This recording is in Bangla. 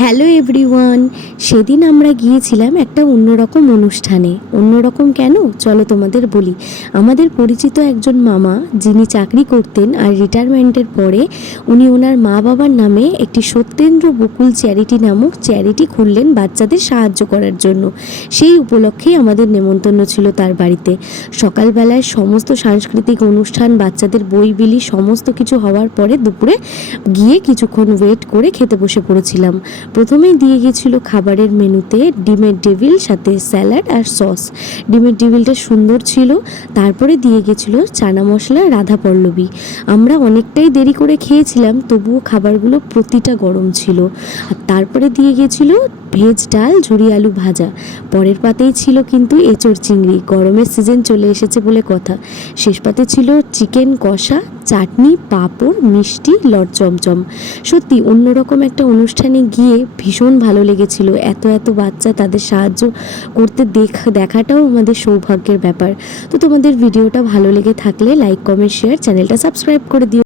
Hello everyone. সেদিন আমরা গিয়েছিলাম একটা অন্যরকম অনুষ্ঠানে। অন্যরকম কেন চলো তোমাদের বলি। আমাদের পরিচিত একজন মামা যিনি চাকরি করতেন আর রিটায়ারমেন্টের পরে উনি ওনার মা বাবার নামে একটি সত্যেন্দ্র বকুল চ্যারিটি নামক চ্যারিটি খুললেন বাচ্চাদের সাহায্য করার জন্য। সেই উপলক্ষেই আমাদের নেমন্তন্ন ছিল তার বাড়িতে। সকালবেলায় সমস্ত সাংস্কৃতিক অনুষ্ঠান, বাচ্চাদের বই বিলি সমস্ত কিছু হওয়ার পরে দুপুরে গিয়ে কিছুক্ষণ ওয়েট করে খেতে বসে পড়েছিলাম। প্রথমেই দিয়ে গেছিলো খাবারের মেনুতে ডিমের ডেভিল সাথে স্যালাড আর সস। ডিমের ডেভিলটা সুন্দর ছিল। তারপরে দিয়ে গেছিলো চানা মশলা রাধা পল্লবী। আমরা অনেকটাই দেরি করে খেয়েছিলাম, তবুও খাবারগুলো প্রতিটা গরম ছিল। আর তারপরে দিয়ে গেছিলো ভেজ ডাল, ঝুরি আলু ভাজা। পরের পাতেই ছিল কিন্তু এঁচড় চিংড়ি, গরমের সিজন চলে এসেছে বলে কথা। শেষ পাতে ছিল চিকেন কষা, চাটনি, পাঁপড়, মিষ্টি, লট চমচম। সত্যি অন্যরকম একটা অনুষ্ঠানে গিয়ে ভীষণ ভালো লেগেছিল। এত এত বাচ্চা, তাদের সাহায্য করতে দেখাটাও আমাদের সৌভাগ্যের ব্যাপার। তো তোমাদের ভিডিওটা ভালো লেগে থাকলে লাইক, কমেন্ট, শেয়ার, চ্যানেলটা সাবস্ক্রাইব করে দিও।